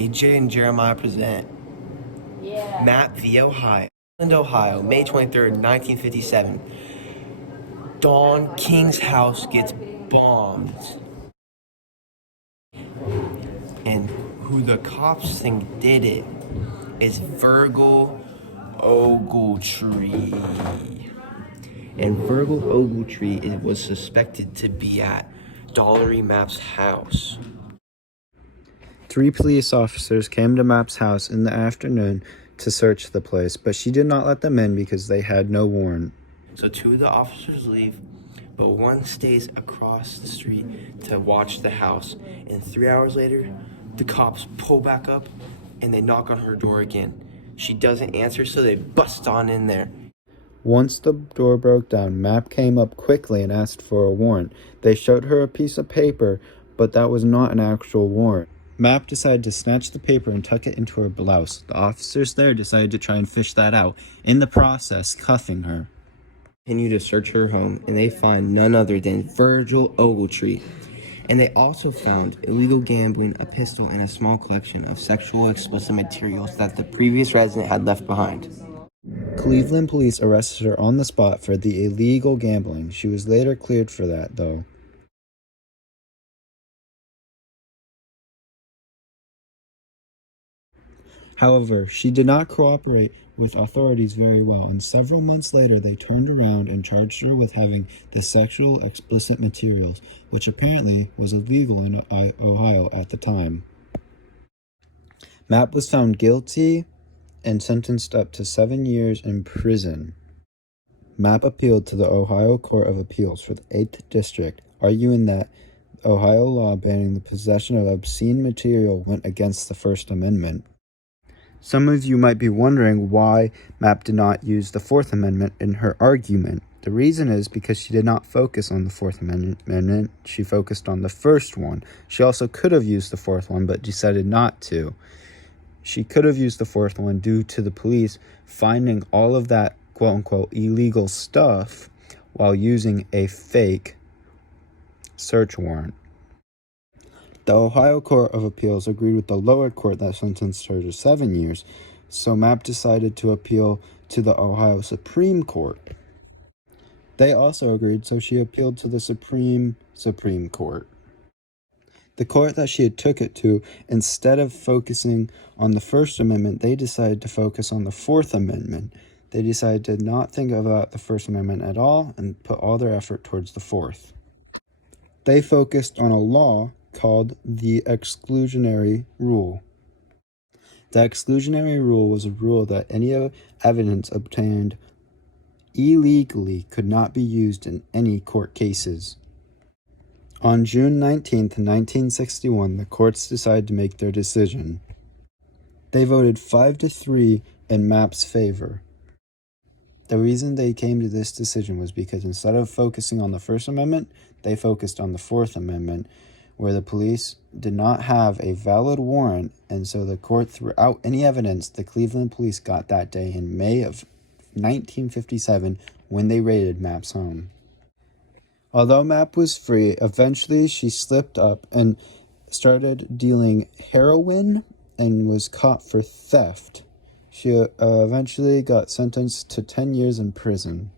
AJ and Jeremiah present Mapp v. Ohio. Ohio, May 23rd, 1957. Don King's house gets bombed. And who the cops think did it is Virgil Ogletree. And Virgil Ogletree was suspected to be at Dollery Mapp's house. 3 police officers came to Mapp's house in the afternoon to search the place, but she did not let them in because they had no warrant. So 2 of the officers leave, but 1 stays across the street to watch the house. And 3 hours later, the cops pull back up and they knock on her door again. She doesn't answer, so they bust on in there. Once the door broke down, Mapp came up quickly and asked for a warrant. They showed her a piece of paper, but that was not an actual warrant. Mapp decided to snatch the paper and tuck it into her blouse. The officers there decided to try and fish that out, in the process cuffing her. Continue to search her home, and they find none other than Virgil Ogletree. And they also found illegal gambling, a pistol, and a small collection of sexual explicit materials that the previous resident had left behind. Cleveland police arrested her on the spot for the illegal gambling. She was later cleared for that, though. However, she did not cooperate with authorities very well, and several months later they turned around and charged her with having the sexual explicit materials, which apparently was illegal in Ohio at the time. Mapp was found guilty and sentenced up to 7 years in prison. Mapp appealed to the Ohio Court of Appeals for the 8th District, arguing that Ohio law banning the possession of obscene material went against the First Amendment. Some of you might be wondering why Mapp did not use the Fourth Amendment in her argument. The reason is because she did not focus on the Fourth Amendment, she focused on the first one. She also could have used the fourth one, but decided not to. She could have used the fourth one due to the police finding all of that quote-unquote illegal stuff while using a fake search warrant. The Ohio Court of Appeals agreed with the lower court that sentenced her to 7 years, so Mapp decided to appeal to the Ohio Supreme Court. They also agreed, so she appealed to the Supreme Court. The court that she had took it to, instead of focusing on the First Amendment, they decided to focus on the Fourth Amendment. They decided to not think about the First Amendment at all and put all their effort towards the Fourth. They focused on a law called the exclusionary rule. The exclusionary rule was a rule that any evidence obtained illegally could not be used in any court cases. On June 19, 1961, the courts decided to make their decision. They voted 5-3 in Mapp's favor. The reason they came to this decision was because instead of focusing on the First Amendment, they focused on the Fourth Amendment, where the police did not have a valid warrant, and so the court threw out any evidence the Cleveland police got that day in May of 1957 when they raided Mapp's home. Although Mapp was free, eventually she slipped up and started dealing heroin and was caught for theft. She eventually got sentenced to 10 years in prison.